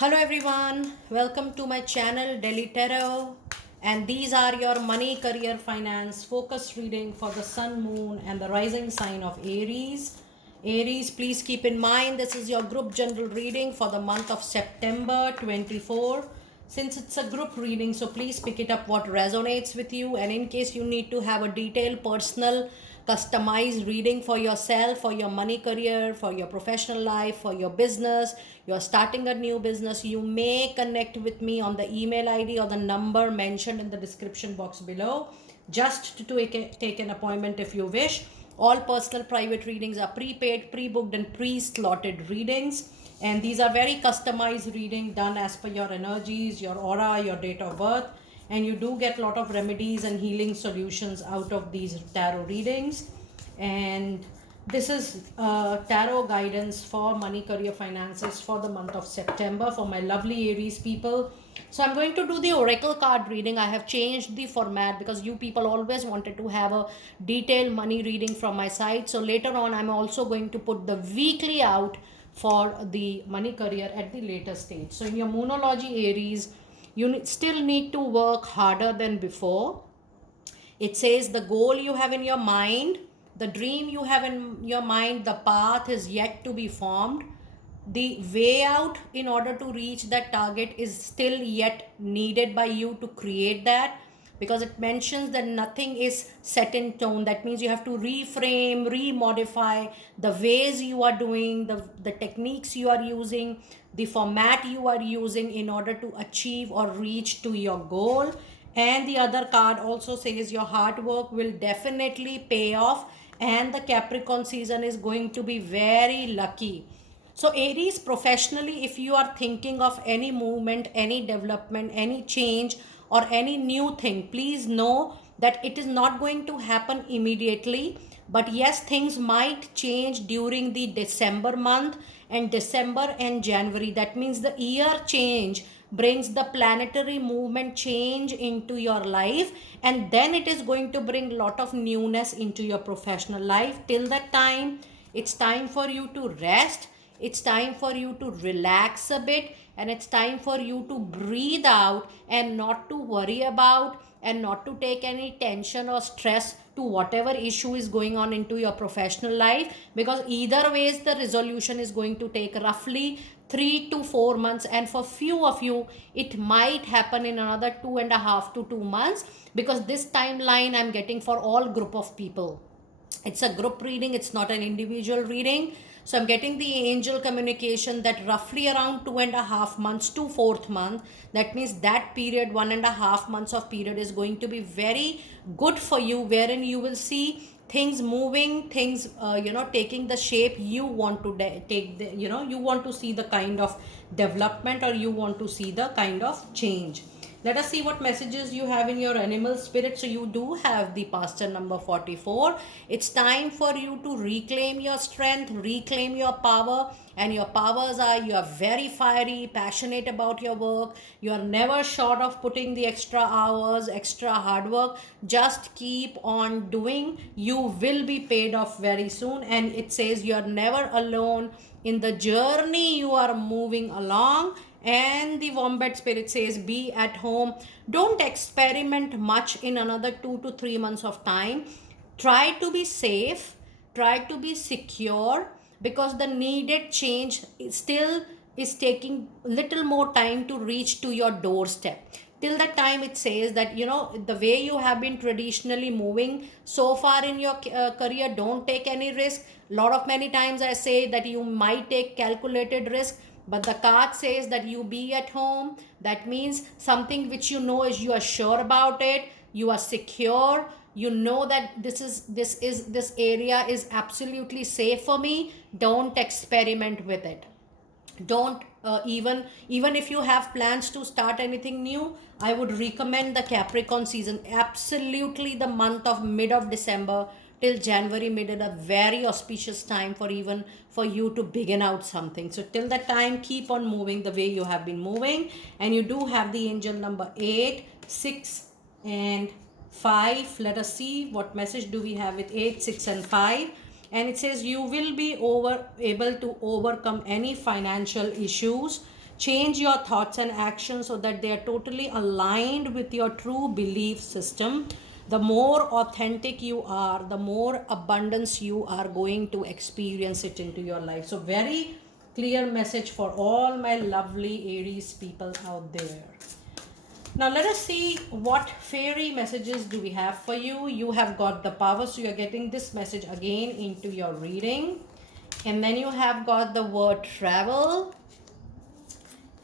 Hello everyone, welcome to my channel Delhi Tarot, and these are your money, career, finance focus reading for the sun, moon and the rising sign of Aries. Aries, please keep in mind this is your group general reading for the month of September 24. Since it's a group reading, so please pick it up what resonates with you, and in case you need to have a detailed personal customized reading for yourself, for your money, career, for your professional life, for your business, you're starting a new business, you may connect with me on the email ID or the number mentioned in the description box below, just to take an appointment if you wish. All personal private readings are prepaid, pre-booked and pre-slotted readings, and these are very customized reading done as per your energies, your aura, your date of birth, and you do get a lot of remedies and healing solutions out of these tarot readings. And this is tarot guidance for money, career, finances for the month of September for my lovely Aries people. So I'm going to do the oracle card reading. I have changed the format because you people always wanted to have a detailed money reading from my side. So later on I'm also going to put the weekly out for the money, career at the later stage. So in your moonology Aries, you still need to work harder than before. It says the goal you have in your mind, the dream you have in your mind, the path is yet to be formed. The way out in order to reach that target is still yet needed by you to create that, because it mentions that nothing is set in stone. That means you have to reframe, remodify the ways you are doing, the techniques you are using, the format you are using in order to achieve or reach to your goal. And the other card also says your hard work will definitely pay off, and the Capricorn season is going to be very lucky. So Aries, professionally, if you are thinking of any movement, any development, any change or any new thing, please know that it is not going to happen immediately. But yes, things might change during the December month, and December and January. That means the year change brings the planetary movement change into your life, and then it is going to bring lot of newness into your professional life. Till that time, it's time for you to rest, it's time for you to relax a bit, and it's time for you to breathe out and not to worry about and not to take any tension or stress to whatever issue is going on into your professional life, because either ways the resolution is going to take roughly 3 to 4 months, and for few of you it might happen in another 2.5 to 2 months, because this timeline I'm getting for all group of people. It's a group reading, it's not an individual reading. So I'm getting the angel communication that roughly around 2.5 months to fourth month, that means that period, 1.5 months of period is going to be very good for you, wherein you will see things moving, things taking the shape you want to take the, you want to see the kind of development, or you want to see the kind of change. Let us see what messages you have in your animal spirit. So you do have the pastor number 44. It's time for you to reclaim your strength, reclaim your power. And your powers are, you are very fiery, passionate about your work. You are never short of putting the extra hours, extra hard work. Just keep on doing. You will be paid off very soon. And it says you are never alone in the journey you are moving along. And the wombat spirit says be at home, don't experiment much in another 2 to 3 months of time. Try to be safe, try to be secure, because the needed change still is taking little more time to reach to your doorstep. Till that time, it says that the way you have been traditionally moving so far in your career, don't take any risk. Lot of many times I say that you might take calculated risk, but the card says that you be at home. That means something which you know is, you are sure about it, you are secure, you know that this area is absolutely safe for me. Don't experiment with it. Don't even if you have plans to start anything new, I would recommend the Capricorn season. Absolutely, the month of mid of December till January mid is a very auspicious time for even for you to begin out something. So till that time, keep on moving the way you have been moving. And you do have the angel number 8, 6 and 5. Let us see what message do we have with 8, 6 and 5. And it says you will be able to overcome any financial issues. Change your thoughts and actions so that they are totally aligned with your true belief system. The more authentic you are, the more abundance you are going to experience it into your life. So very clear message for all my lovely Aries people out there. Now let us see what fairy messages do we have for you. You have got the power, so you're getting this message again into your reading. And then you have got the word travel,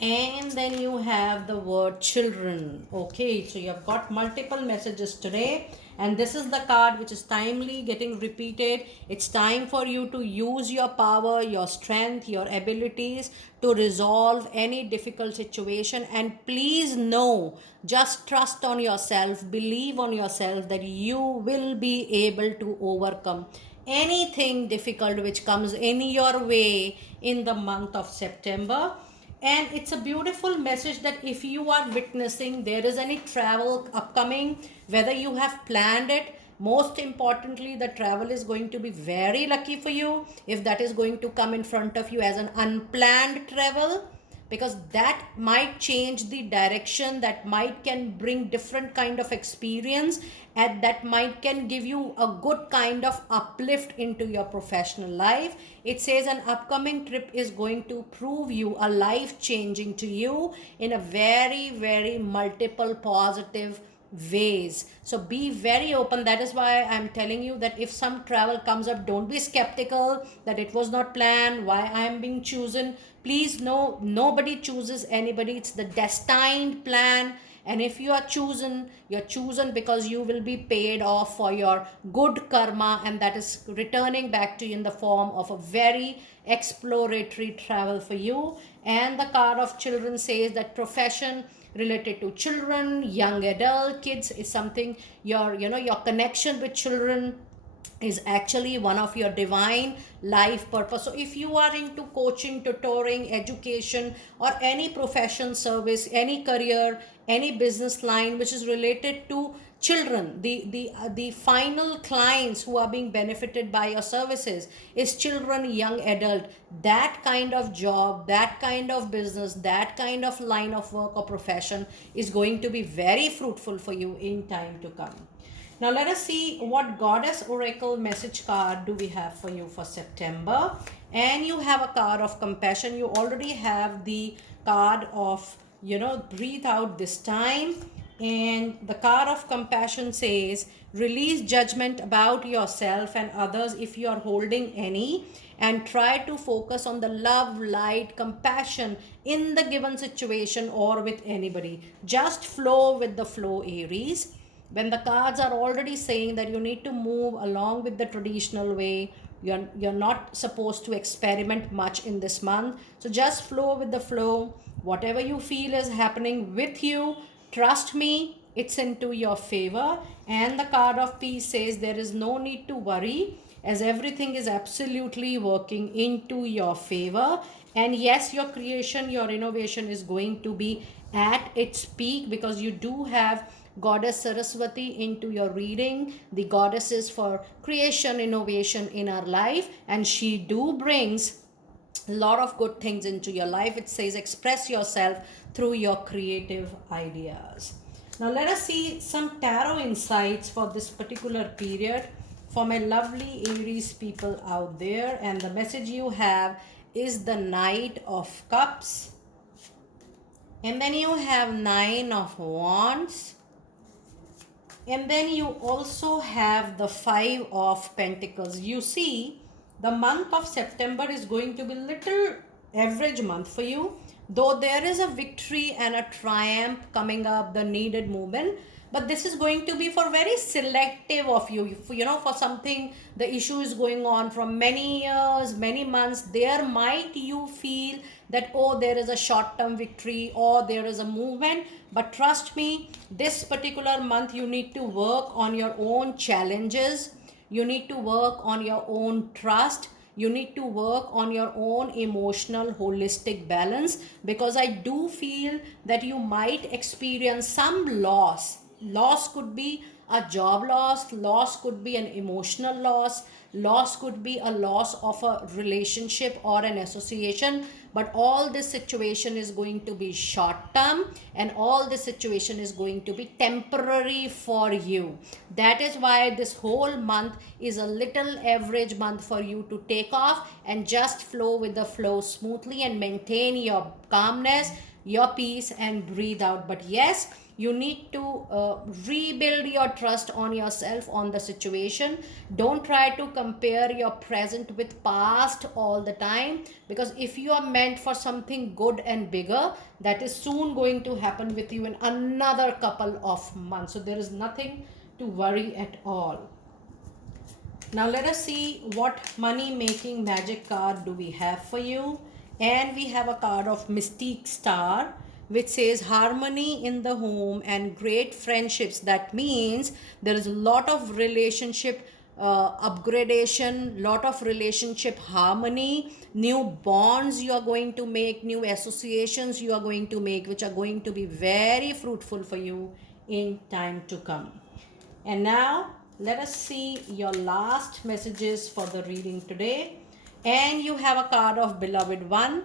and then you have the word children. Okay, so you have got multiple messages today, and this is the card which is timely getting repeated. It's time for you to use your power, your strength, your abilities to resolve any difficult situation. And please know, just trust on yourself, believe on yourself that you will be able to overcome anything difficult which comes in your way in the month of September. And it's a beautiful message that if you are witnessing there is any travel upcoming, whether you have planned it, most importantly the travel is going to be very lucky for you if that is going to come in front of you as an unplanned travel, because that might change the direction, that might can bring different kind of experience, and that might can give you a good kind of uplift into your professional life. It says an upcoming trip is going to prove you a life changing to you in a very multiple positive ways. So be very open. That is why I'm telling you that if some travel comes up, don't be skeptical that it was not planned, why I am being chosen. Please know, nobody chooses anybody. It's the destined plan. And if you are chosen, you're chosen because you will be paid off for your good karma, and that is returning back to you in the form of a very exploratory travel for you. And the card of children says that profession related to children, young adult, kids is something, your connection with children is actually one of your divine life purpose. So if you are into coaching, tutoring, education, or any profession service, any career, any business line which is related to children, the final clients who are being benefited by your services is children, young adult. That kind of job, that kind of business, that kind of line of work or profession is going to be very fruitful for you in time to come. Now let us see what Goddess Oracle message card do we have for you for September. And you have a card of compassion. You already have the card of, breathe out this time. And the card of compassion says, release judgment about yourself and others if you are holding any, and try to focus on the love, light, compassion in the given situation or with anybody. Just flow with the flow, Aries. When the cards are already saying that you need to move along with the traditional way, you're not supposed to experiment much in this month. So just flow with the flow. Whatever you feel is happening with you, trust me, it's into your favor. And the card of peace says there is no need to worry, as everything is absolutely working into your favor. And yes, your creation, your innovation is going to be at its peak, because you do have Goddess Saraswati into your reading. The goddess is for creation, innovation in our life, and she do brings a lot of good things into your life. It says express yourself through your creative ideas. Now let us see some tarot insights for this particular period for my lovely Aries people out there. And the message you have is the Knight of Cups, and then you have Nine of Wands, and then you also have the Five of Pentacles. You see, the month of September is going to be little average month for you, though there is a victory and a triumph coming up, the needed movement. But this is going to be for very selective of you. For something, the issue is going on from many years, many months. There might you feel that, oh, there is a short-term victory or there is a movement. But trust me, this particular month you need to work on your own challenges. You need to work on your own trust. You need to work on your own emotional holistic balance, because I do feel that you might experience some loss. Loss could be a job loss, loss could be an emotional loss, loss could be a loss of a relationship or an association, but all this situation is going to be short term, and all this situation is going to be temporary for you. That is why this whole month is a little average month for you to take off and just flow with the flow smoothly and maintain your calmness, your peace, and breathe out. But yes, you need to rebuild your trust on yourself, on the situation. Don't try to compare your present with past all the time, because if you are meant for something good and bigger, that is soon going to happen with you in another couple of months. So there is nothing to worry at all. Now let us see what money making magic card do we have for you. And we have a card of Mystique Star, which says harmony in the home and great friendships. That means there is a lot of relationship upgradation, lot of relationship harmony, new bonds you are going to make, new associations you are going to make, which are going to be very fruitful for you in time to come. And now let us see your last messages for the reading today. And you have a card of Beloved One,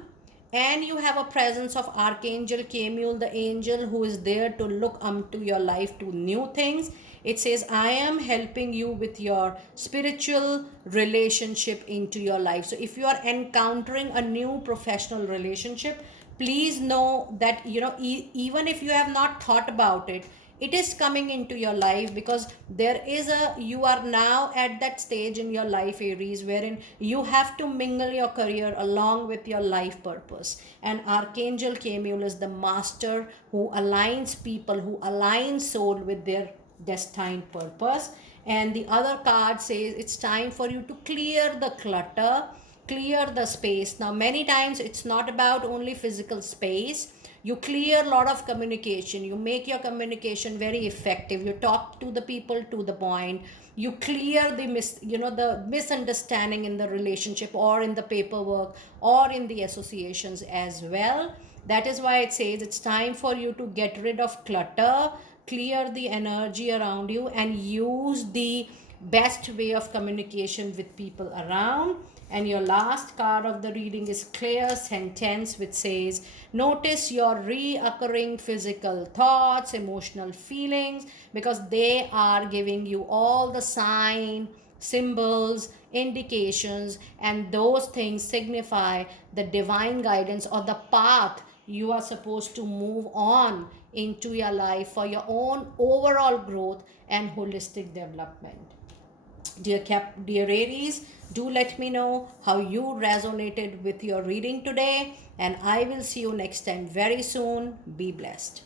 and you have a presence of Archangel Chamuel, the angel who is there to look unto your life to new things. It says, I am helping you with your spiritual relationship into your life. So if you are encountering a new professional relationship, please know that, even if you have not thought about it, it is coming into your life, because you are now at that stage in your life, Aries, wherein you have to mingle your career along with your life purpose. And Archangel Chamuel is the master who aligns people, who aligns soul with their destined purpose. And the other card says it's time for you to clear the clutter, clear the space. Now many times it's not about only physical space. You clear a lot of communication, you make your communication very effective, you talk to the people to the point, you clear the the misunderstanding in the relationship or in the paperwork or in the associations as well. That is why it says it's time for you to get rid of clutter, clear the energy around you, and use the best way of communication with people around. And your last card of the reading is Clear Sentence, which says, notice your reoccurring physical thoughts, emotional feelings, because they are giving you all the sign, symbols, indications, and those things signify the divine guidance or the path you are supposed to move on into your life for your own overall growth and holistic development. Dear Aries, do let me know how you resonated with your reading today, and I will see you next time very soon. Be blessed.